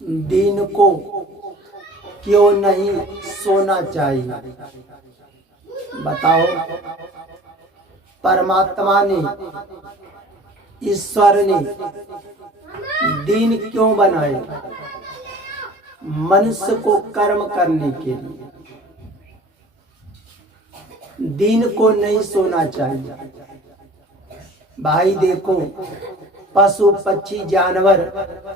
दिन को क्यों नहीं सोना चाहिए? बताओ। परमात्मा ने, ईश्वर ने दिन क्यों बनाए? मनुष्य को कर्म करने के लिए। दिन को नहीं सोना चाहिए। भाई देखो, पशु पक्षी जानवर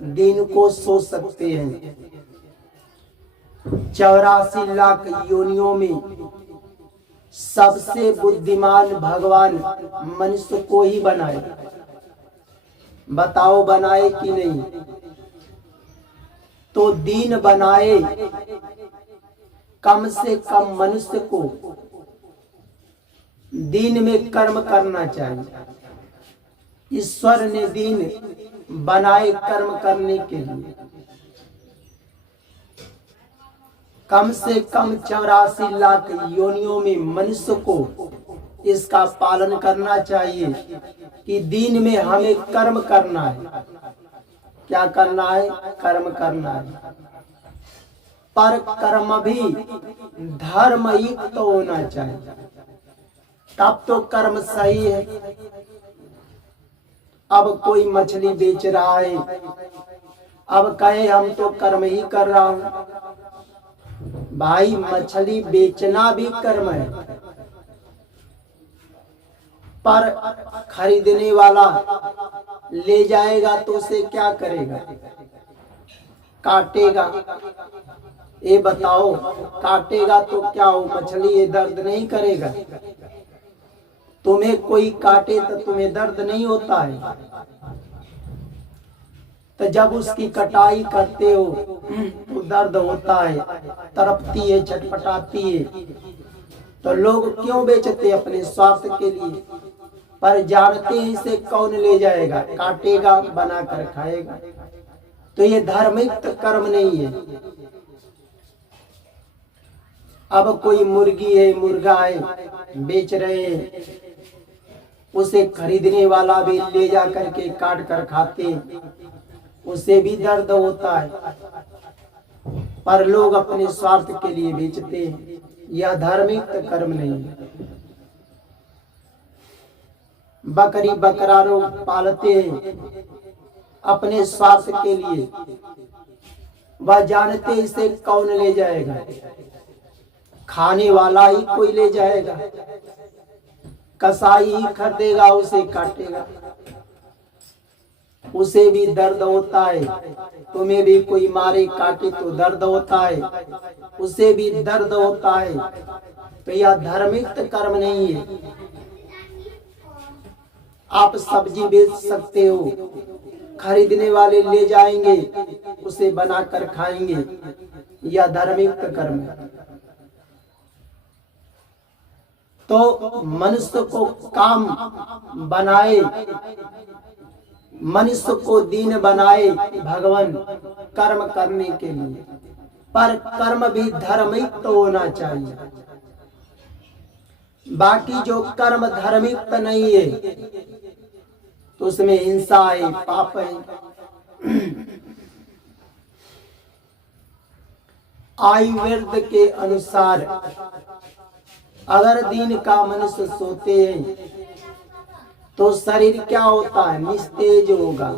दिन को सो सकते हैं। 84 लाख योनियों में सबसे बुद्धिमान भगवान मनुष्य को ही बनाए। बताओ बनाए कि नहीं? तो दिन बनाए, कम से कम मनुष्य को दिन में कर्म करना चाहिए। ईश्वर ने दिन बनाए कर्म करने के लिए। कम से कम 84 लाख योनियों में मनुष्य को इसका पालन करना चाहिए कि दिन में हमें कर्म करना है। क्या करना है? कर्म करना है। पर कर्म भी धर्मयुक्त होना चाहिए, तब तो कर्म सही है। अब कोई मछली बेच रहा है, अब कहे हम तो कर्म ही कर रहा हूं। भाई मछली बेचना भी कर्म है, पर खरीदने वाला ले जाएगा तो उसे क्या करेगा? काटेगा। ये बताओ, काटेगा तो क्या हो? मछली ये दर्द नहीं करेगा? तुम्हें कोई काटे तो तुम्हें दर्द नहीं होता है? तो जब उसकी कटाई करते हो तो दर्द होता है, तड़पती है, छटपटाती है। तो लोग क्यों बेचते? अपने स्वार्थ के लिए। पर जानते हैं इसे कौन ले जाएगा? काटेगा, बनाकर खाएगा। तो ये धार्मिक कर्म नहीं है। अब कोई मुर्गी है, मुर्गा है, बेच रहे हैं, उसे खरीदने वाला भी ले जा करके काट कर खाते, उसे भी दर्द होता है, पर लोग अपने स्वार्थ के लिए बेचते हैं। यह धार्मिक कर्म नहीं है। बकरी बकरा लोग पालते हैं अपने स्वार्थ के लिए। वह जानते इसे कौन ले जाएगा? खाने वाला ही कोई ले जाएगा। कसाई ही खरीदेगा, उसे काटेगा, उसे भी दर्द होता है। तुम्हें भी कोई मारे काटे तो दर्द होता है, उसे भी दर्द होता है। तो यह धार्मिक कर्म नहीं है। आप सब्जी बेच सकते हो, खरीदने वाले ले जाएंगे, उसे बनाकर खाएंगे। यह धार्मिक कर्म है। तो मनुष्य को काम बनाए, मनुष्य को दीन बनाए भगवान कर्म करने के लिए, पर कर्म भी धर्मयुक्त होना चाहिए। बाकी जो कर्म धर्मयुक्त नहीं है तो उसमें हिंसा है, पाप है। आयुर्वेद के अनुसार अगर दिन का मनुष्य सोते हैं तो शरीर क्या होता है? निस्तेज होगा,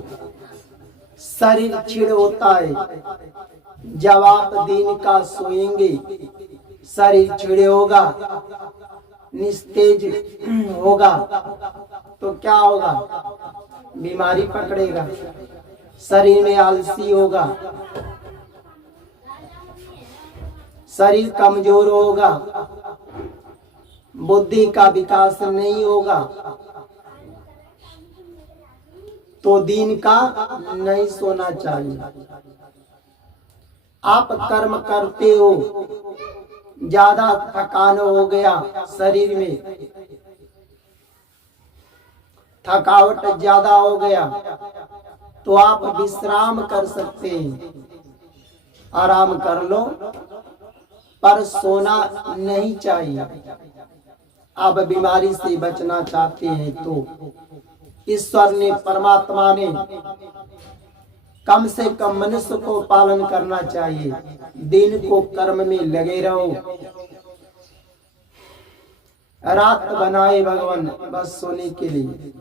शरीर छिड़ होता है। जब आप दिन का सोएंगे शरीर छिड़े होगा, निस्तेज होगा, तो क्या होगा? बीमारी पकड़ेगा, शरीर में आलसी होगा, शरीर कमजोर होगा, बुद्धि का विकास नहीं होगा। तो दिन का नहीं सोना चाहिए। आप कर्म करते हो, ज्यादा थकान हो गया शरीर में, थकावट ज्यादा हो गया, तो आप विश्राम कर सकते हैं, आराम कर लो, पर सोना नहीं चाहिए। आप बीमारी से बचना चाहते हैं तो ईश्वर ने, परमात्मा ने कम से कम मनुष्य को पालन करना चाहिए। दिन को कर्म में लगे रहो, रात बनाए भगवान बस सोने के लिए।